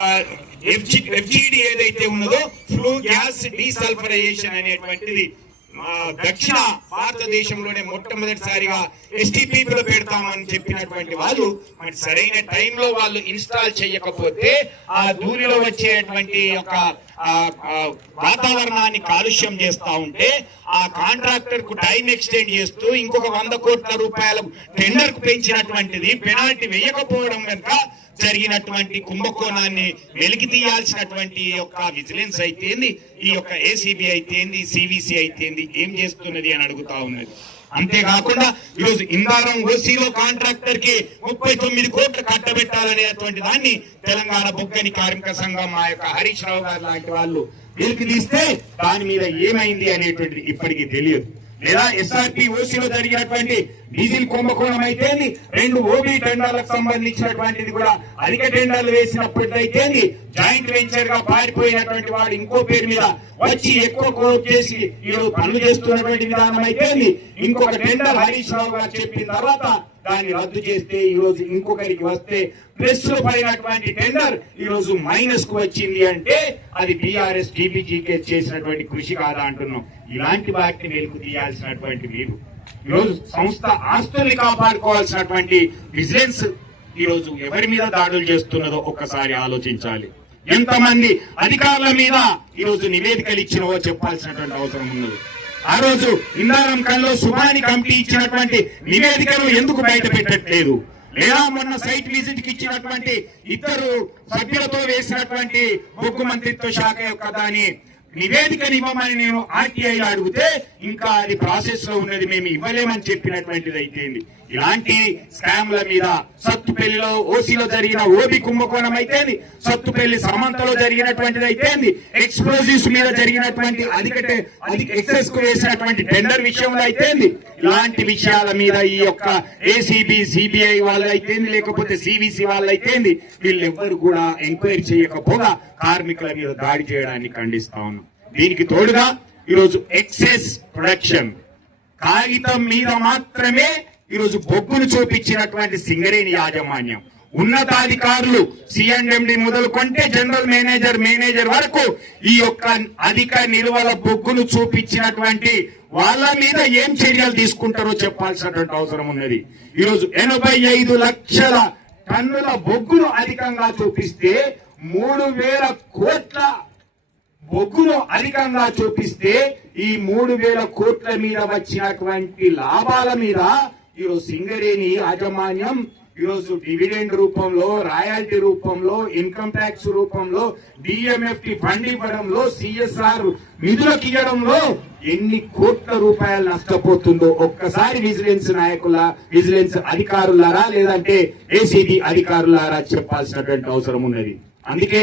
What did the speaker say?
ఎఫ్జిడి ఏదైతే ఉన్నదో flu gas desulphurisation అనేటువంటిది దక్షిణ భారతదేశంలోనే మొట్టమొదటిసారిగా ఎస్టీపీలో పెడతామని చెప్పినటువంటి వాళ్ళు మరి సరైన టైంలో వాళ్ళు ఇన్స్టాల్ చేయకపోతే ఆ దూరిలో వచ్చేటువంటి ఒక వాతావరణాన్ని కాలుష్యం చేస్తా ఉంటే ఆ కాంట్రాక్టర్ కు టైం ఎక్స్టెండ్ చేస్తూ ఇంకొక 100 కోట్ల రూపాయల టెండర్ కు పెంచినటువంటిది పెనాల్టీ వేయకపోవడం కనుక జరిగినటువంటి కుంభకోణాన్ని వెలికి తీయాల్సినటువంటి యొక్క విజిలెన్స్ అయితేంది, ఈ యొక్క ఏసీబీ అయితేంది, సివిసి అయితేంది ఏం చేస్తున్నది అని అడుగుతా ఉన్నది. అంతేకాకుండా ఈరోజు ఇందారం ఓసీలో కాంట్రాక్టర్ కి 39 కోట్లు కట్టబెట్టాలనేటువంటి దాన్ని తెలంగాణ బొగ్గని కార్మిక సంఘం మా యొక్క హరీష్ రావు గారు లాంటి వాళ్ళు వెలికి తీస్తే దాని మీద ఏమైంది అనేటువంటిది ఇప్పటికీ తెలియదు. లేదా ఎస్ఆర్పి ఓసీలో జరిగినటువంటి డీజిల్ కుంభకోణం అయితే 2 ఓబీ టెండర్లకు సంబంధించినటువంటిది కూడా అధిక టెండర్లు వేసినప్పటికైతే జాయింట్ వెంచర్ గా పారిపోయినటువంటి వాడు ఇంకో పేరు మీద వచ్చి ఎక్కువ కోట్ చేసి ఈరోజు పనులు చేస్తున్నటువంటి విధానం అయితే ఇంకొక టెండర్ హరీష్ రావు గారు చెప్పిన తర్వాత దాన్ని రద్దు చేస్తే ఈ రోజు ఇంకొకరికి వస్తే ప్లస్ లో పడినటువంటి టెండర్ ఈ రోజు మైనస్ కు వచ్చింది అంటే అది బీఆర్ఎస్ టీబీజీకే చేసినటువంటి కృషి కాదా అంటున్నాం. ఇలాంటి వాటిని వెలుగు తీయాల్సినటువంటి మీరు ఈరోజు సంస్థ ఆస్తుల్ని కాపాడుకోవాల్సినటువంటి విజిలెన్స్ ఈ రోజు ఎవరి మీద దాడులు చేస్తున్నదో ఒక్కసారి ఆలోచించాలి. ఎంతమంది అధికారుల మీద ఈ రోజు నివేదికలు ఇచ్చినవో చెప్పాల్సినటువంటి అవసరం ఉన్నది. ఆ రోజు ఇందారం కల్లో సుభాని కమిటీ ఇచ్చినటువంటి నివేదికను ఎందుకు బయట పెట్టట్లేదు? లేదా మొన్న సైట్ విజిట్ కి ఇచ్చినటువంటి 2 సభ్యులతో వేసినటువంటి బొగ్గు మంత్రిత్వ శాఖ యొక్క దాని నివేదికను ఇవ్వమని నేను ఆర్టీఐ అడిగితే ఇంకా అది ప్రాసెస్ లో ఉన్నది, మేము ఇవ్వలేమని చెప్పినటువంటిది అయితేంది. ఇలాంటి స్కామ్ల మీద సత్తుపల్లిలో ఓసీలో జరిగిన ఓబీ కుంభకోణం అయితేంది, సత్తుపల్లి సమంతలో జరిగినటువంటిది అయితేంది, ఎక్స్ప్లోజివ్స్ మీద జరిగినటువంటి అధిక ఎక్సెస్ కు వేసినటువంటి టెండర్ విషయంలో అయితేంది, ఇలాంటి విషయాల మీద ఈ యొక్క ఏసీబీ సిబిఐ వాళ్ళు అయితేంది లేకపోతే సివిసి వాళ్ళు అయితేంది వీళ్ళెవ్వరు కూడా ఎంక్వైరీ చేయకపోగా కార్మికుల మీద దాడి చేయడాన్ని ఖండిస్తా ఉన్నాం. దీనికి తోడుగా ఈరోజు ఎక్సెస్ ప్రొడక్షన్ కాగితం మీద మాత్రమే ఈరోజు బొగ్గును చూపించినటువంటి సింగరేణి యాజమాన్యం, ఉన్నతాధికారులు సిఎండ్ఎండి మొదలుకొంటే జనరల్ మేనేజర్ వరకు ఈ యొక్క అధిక నిల్వల బొగ్గును చూపించినటువంటి వాళ్ళ మీద ఏం చర్యలు తీసుకుంటారో చెప్పాల్సినటువంటి అవసరం ఉన్నది. ఈరోజు 85 లక్షల టన్నుల బొగ్గును అధికంగా చూపిస్తే 3,000 కోట్ల బొగ్గును అధికంగా చూపిస్తే ఈ 3,000 కోట్ల మీద వచ్చినటువంటి లాభాల మీద ఈరోజు సింగరేణి యాజమాన్యం ఈరోజు డివిడెండ్ రూపంలో, రాయల్టీ రూపంలో, ఇన్కమ్ ట్యాక్స్ రూపంలో, డిఎంఎఫ్టి ఫండ్ ఇవ్వడంలో, సిఎస్ఆర్ నిధులకు ఇవ్వడంలో ఎన్ని కోట్ల రూపాయలు నష్టపోతుందో ఒక్కసారి విజిలెన్స్ అధికారులారా లేదంటే ఏసీబీ అధికారులారా చెప్పాల్సినటువంటి అవసరం ఉన్నది. అందుకే